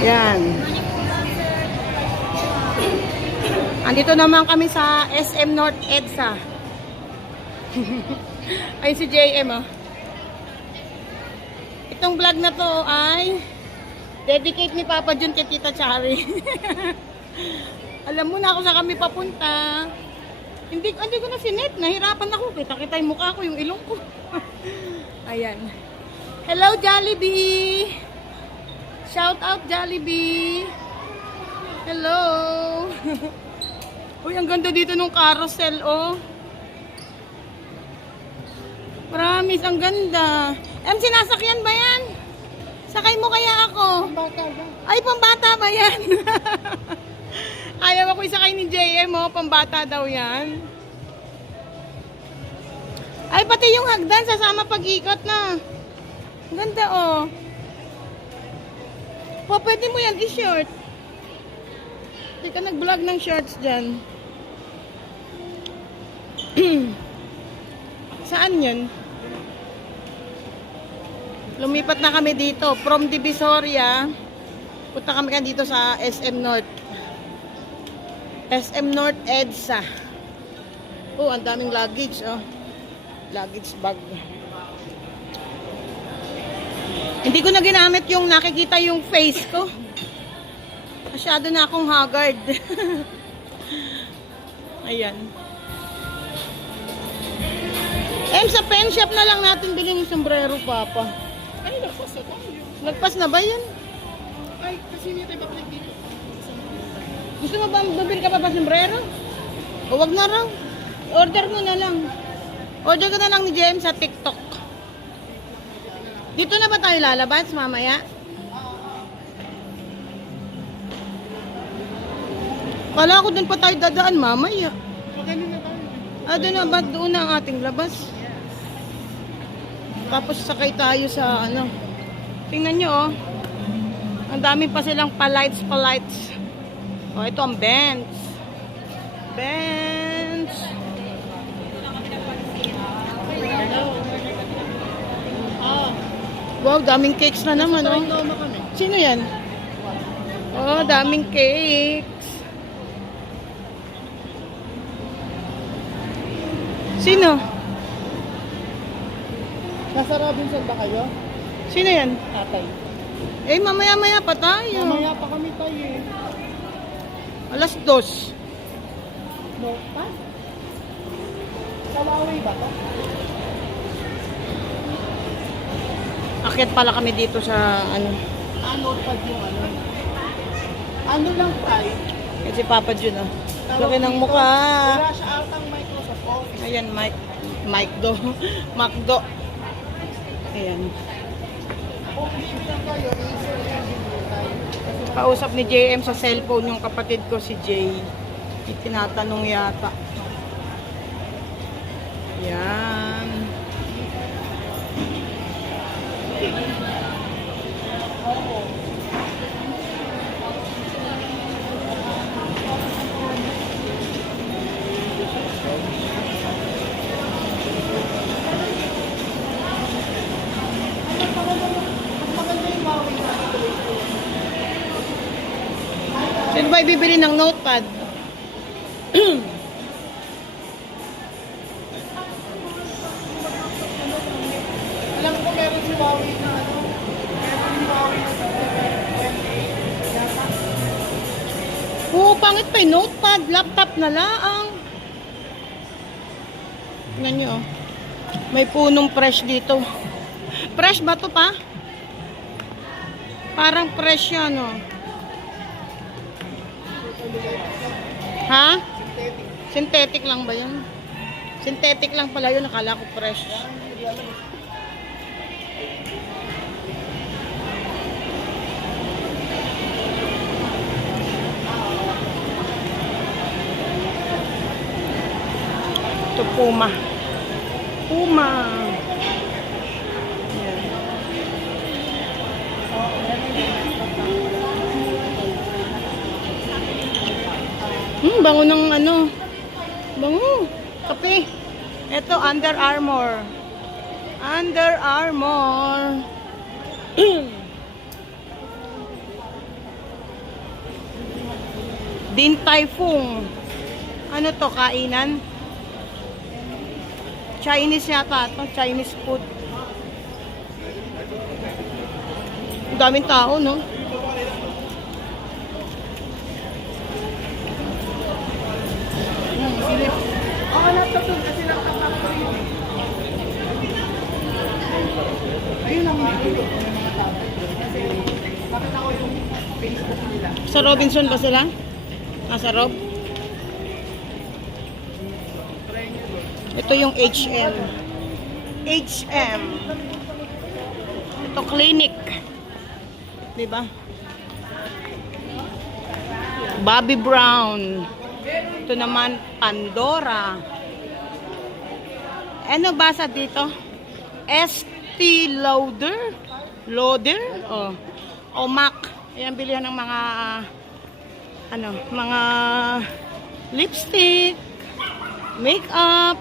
Yan. Andito naman kami sa SM North EDSA. Ay si JM oh. Itong vlog na to ay dedicate ni Papa Jun kay Tita Chari. Alam mo na ako sa kami papunta. Hindi ko na sinet. Nahirapan ako. Kita-kita yung mukha ko, yung ilong ko. Ayan. Hello Jollibee! Shout out Jollibee! Hello! Uy, ang ganda dito ng carousel, oh. Promise, ang ganda. Sinasakyan ba yan? Sakay mo kaya ako? Pambata ba? Ay, pambata ba yan? Ayaw ako isakay ni JM, oh. Pambata daw yan. Ay, pati yung hagdan, sasama pag-ikot na. Ang ganda, oh. Pwede mo yan i-short. Hindi ka nag-vlog ng shorts dyan. Saan yun? Lumipat na kami dito. From Divisoria, punta kami dito sa SM North. SM North EDSA. Oh, ang daming luggage, oh. Luggage bag. Hindi ko na ginamit yung nakikita yung face ko. Masyado na akong haggard. Ayan. Sa pen shop na lang natin bilhin yung sombrero, Papa. Ay, nagpas na tayo. Nagpas na ba yan? Ay, kasi hindi tayo babalik dito. Gusto mo ba bumili ka pa ba sombrero? O wag na raw. Order mo na lang. Order ka na lang ni JM sa TikTok. Dito na ba tayo lalabas mamaya? Kala ko dun pa tayo dadaan mamaya. Magaling na tayo. Doon na ba? Doon na ang ating labas. Tapos sakay tayo sa ano. Tingnan nyo, oh. Ang dami pa silang palights. Oh, ito ang bench. Wow, daming cakes na naman, oh. Sino yan? Oh, daming cakes. Sino? Nasa Robinson ba kayo? Sino yan? Tatay. Mamaya-maya pa tayo. Mamaya pa kami tayo eh. Alas 2. No, pa? Kawaway ba to? Akyat pala kami dito sa ano. Ano pa yung ano? Ano lang tayo? Kasi Papa Jun, oh. Laki ng mukha. Wala siya atang Microsoft Office. Ayan, Macdo. Macdo. Ayan. Office lang kayo, Acer engineer tayo. Kausap ni JM sa cellphone yung kapatid ko si Jay. Tinatanong yata. Ayan. Sino ba bibili ng notepad? Alam ko meron si Huawei na ano? Meron si Huawei na Oo, pangit pa yung notepad. Laptop na laang. Tingnan nyo, oh. May punong fresh dito. Fresh ba to pa? Parang fresh yan, oh. Ha? Synthetic lang ba yun? Synthetic lang pala yun. Nakala ko fresh. Ito Puma. Ayan. Bango ng ano. Bango. Kape. Ito, Under Armour. Under Armour. Din Tai Fung. Ano to, kainan? Chinese yata to, Chinese food. Ang daming tao, no? Silip. Ako laptop doon kasi laptop factory yun. Ayun ang hindi ko ng mga tao. Kasi bakit ako yung Facebook nila. Sa Robinson ba sila? Nasa Rob? Ito yung HM. HM. Ito clinic. Diba? Bobby Brown. Ito naman Pandora. Ano basa dito? ST Lauder? Lauder? Oh. O Mac. Ayan, bilihan ng mga mga lipstick, makeup.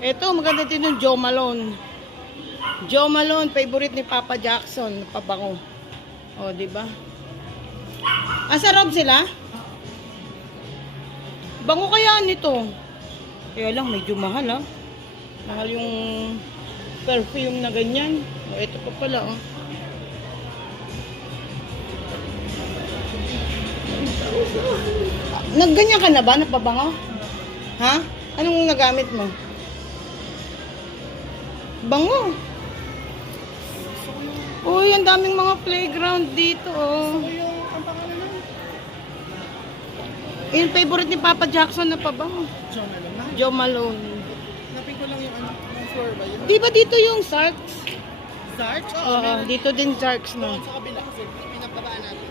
Ito, maganda din yung Jo Malone. Jo Malone, favorite ni Papa Jackson, pabango. O, di ba? Sa Rob sila? Bango kaya nito? Kaya lang, medyo mahal, ha? Mahal yung perfume na ganyan. O, ito pa pala, oh. Nagganyan ka na ba? Napabango? Ha? Anong nagamit mo? Bango. Uy, ang daming mga playground dito, oh. Ang pangalan nun? Yung favorite ni Papa Jackson na pabango. John Malone na. Jo Malone. Napin ko lang yung ano, yung floor ba yun? Di ba dito yung Sarks? Sarge? Oo, dito din Sarks, no? Doon sa kabila. So, pinagtabaan natin.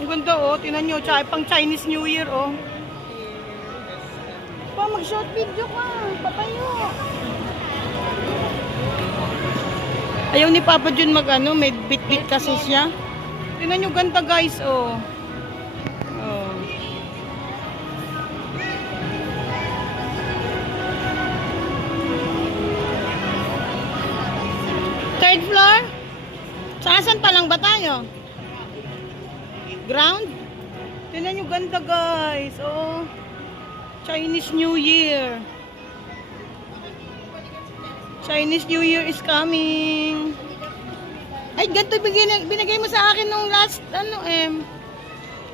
Ang ganda, oh. Tinan nyo, tsaka pang Chinese New Year, oh. Pa, mag-short video ka. Patayo. Ayaw ni Papa Jun mag-ano, may bit-bit kasi siya. Tinan nyo, ganda guys, oh. Oh. Third floor? Saan pa lang ba tayo? Ground? Tinan nyo, ganda guys, oh. Chinese New Year. Chinese New Year is coming. Ay, ganito binigay mo sa akin nung last,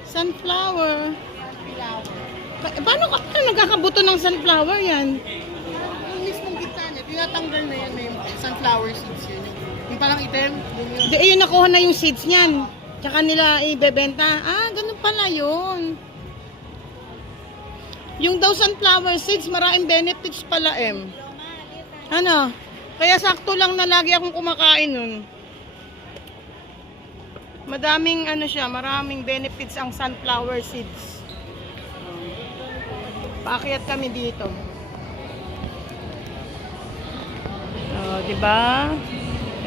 sunflower. Paano nagkakabuto ng sunflower yan? Yung mismong gitna niya, tinatanggal na yan, may sunflower seeds yun. Yung parang item, yun yun. Di, ayun, nakuha na yung seeds niyan. Tsaka nila ibebenta. Ah, ganun pala yun. Yung daw sunflower seeds, maraming benefits pala, Ano? Kaya sakto lang na lagi akong kumakain nun. Madaming siya, maraming benefits ang sunflower seeds. Paakyat kami dito. Oh, 'di ba?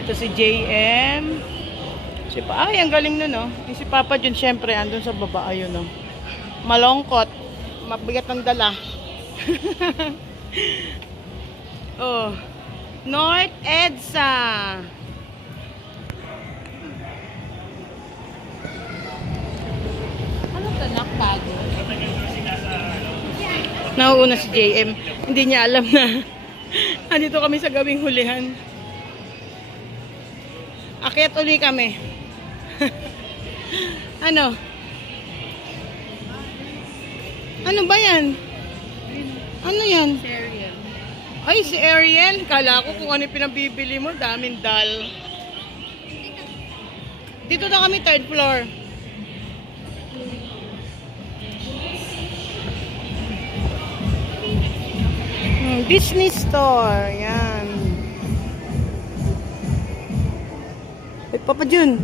Ito si JM. Ay, ang galing nun, no? Yung si Papa Jun, syempre, andun sa baba, ayun, no? Malongkot. Mabigat ang dala. Oh. North EDSA. Ano to, nakbago? Nauuna si JM. Hindi niya alam na andito kami sa gawing hulihan. Akyat uli kami. Ano? Ano ba yan? Ano yan? Ariel. Ay, si Ariel. Kala ko kung ano yung pinabibili mo. Daming dal. Dito na kami, third floor. Disney Store. Yan. Ay, Papa Jun.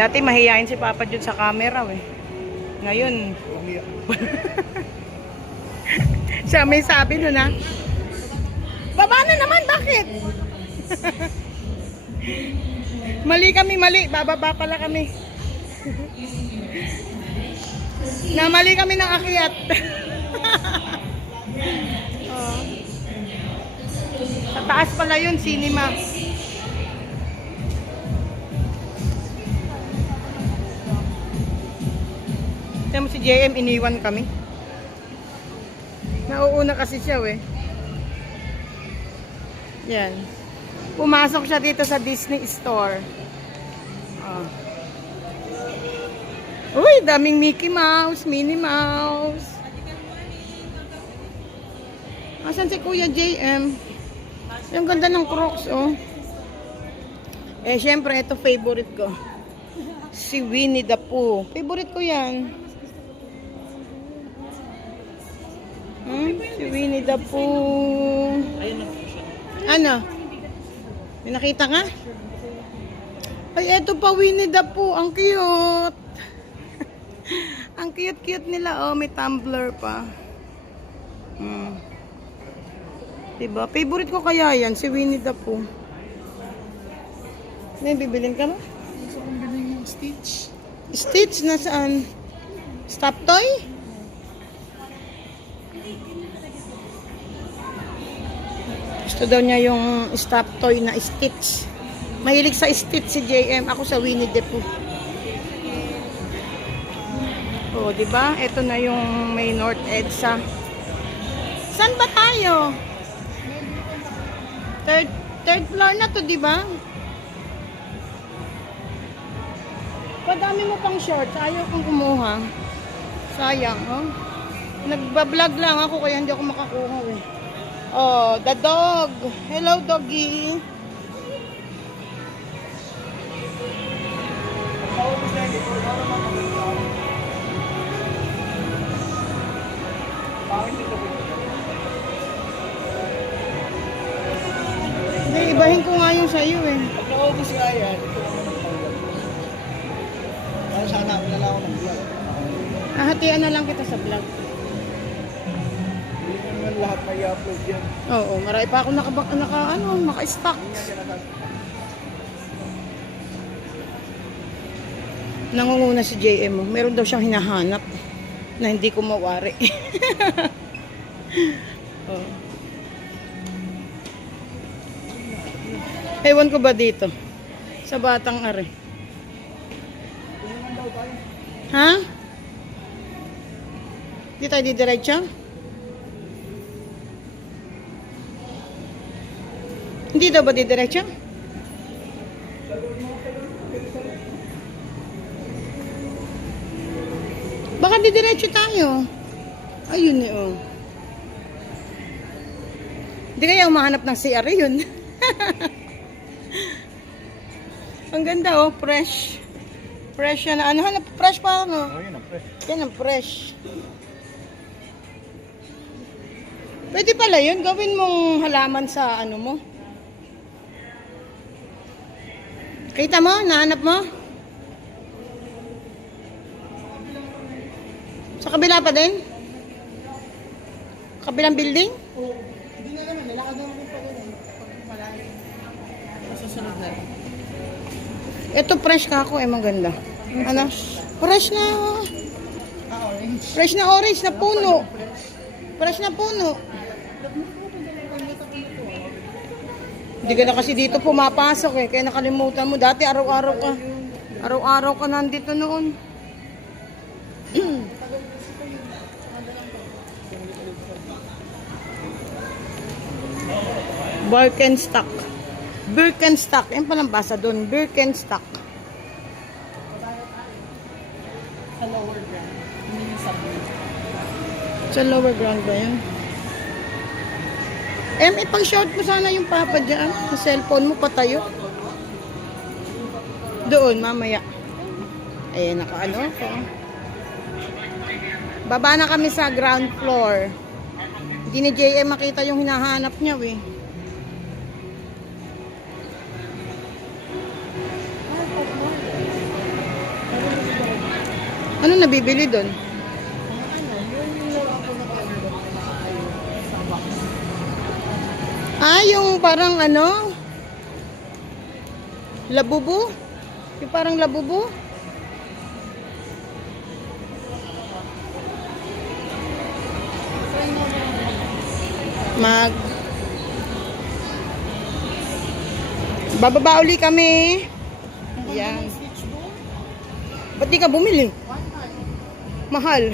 Dati mahihain si Papa Jun sa camera, Ngayon, siya may sabi nun, ha? Baba na naman, bakit? Mali kami, mali. Bababa pala kami. Namali kami ng akyat. Oh. Sa taas pala yun, cinema. JM, iniwan kami. Nauuna kasi siya eh. Yan. Pumasok siya dito sa Disney Store. Oh. Uy, daming Mickey Mouse, Minnie Mouse. Asan si Kuya JM? Yung ganda ng Crocs, oh. Eh, syempre, ito favorite ko. Si Winnie the Pooh. Favorite ko yan. Si Winnie the Pooh. Ano? May nakita ka? Ay, eto pa Winnie the Pooh. Ang cute. Ang cute-cute nila. Oh, may tumbler pa. Diba? Favorite ko kaya yan, si Winnie the Pooh. May bibilin ka ba? Gusto kong bilhin yung Stitch. Stitch na saan? Stop toy? Gusto daw niya yung stop toy na Stitch. Mahilig sa Stitch si JM. Ako sa Winnie the Pooh. Oh, di ba? Ito na yung may North EDSA. Saan ba tayo? Third floor na to, di ba? Padami mo pang shorts. Ayaw kong kumuha. Sayang, oh. Nagbablog lang ako kaya hindi ako makakuha, eh. Oh, the dog. Hello, doggy. Hindi, ibahin ko nga yung sa'yo, eh. Pag naubos nga yan, ito naman ang tawag. Para sana ako na lang ako mag-vlog. Hahatian na lang kita sa vlog. Hindi ko naman lahat may upload yan. Oo, marami pa ako naka-stock. Nangunguna si JM mo. Meron daw siyang hinahanap na hindi ko mawari. Oh. Ewan ko ba dito? Sa Batang Are. Ha? Di tayo didiretso? Hindi daw ba didiretso? Baka didiretso tayo. Ayun eh, oh. Hindi kaya umahanap ng CR yun. Ang ganda, oh. Fresh. Fresh yan. Ano, hanap? Fresh pa, no? Oh, yun ang fresh. Yan ang fresh. Pwede pala yun. Gawin mong halaman sa ano mo. Kita mo? Nahanap mo? Sa kabila pa din? Kabilang building? Oo. Hindi na naman. Nilakad naman ko pa rin. Pag malayo. Masusunod na. Ito fresh ka ako, maganda. Ano? Fresh na. Orange. Fresh na orange na puno. Fresh na puno. Hindi ka na kasi dito pumapasok eh. Kaya nakalimutan mo. Dati araw-araw ka. Araw-araw ka nandito noon. Birkenstock. Birkenstock. Yan palang basa doon. Birkenstock. Sa lower ground. Hindi yung subway. Sa lower ground ba yun? Ipang-short mo sana yung papa dyan. Sa cellphone mo, patayo. Doon, mamaya. Ayan, nakaano ko. Baba na kami sa ground floor. Hindi ni JM makita yung hinahanap niya, eh. Ano nabibili doon? Ah, yung parang ano? Labubu? Yung parang labubu? Bababa uli kami. Yan. Ba't di ka bumili? Mahal.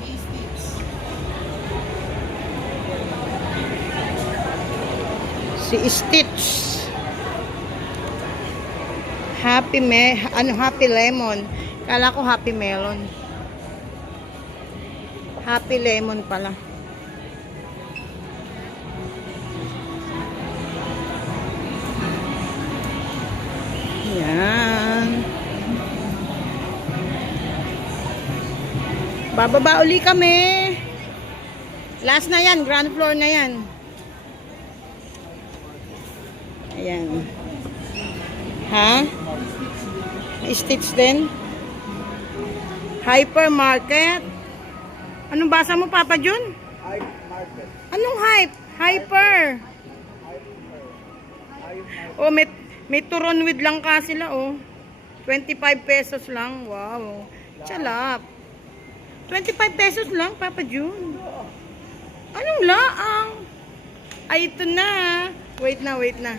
Face tips. Si Stitch. Happy lemon. Kala ko happy melon. Happy lemon pala. Yan. Bababa uli kami. Last na yan. Ground floor na yan. Ayan. Ha? Stitch din. Hypermarket. Anong basa mo, Papa Jun? Hype market. Anong hype? Hyper. Oh, may turon with lang ka sila, oh. 25 pesos lang. Wow. Chalap. 25 pesos lang, Papa Jun. Anong laang? Ay, ito na. Wait na, wait na.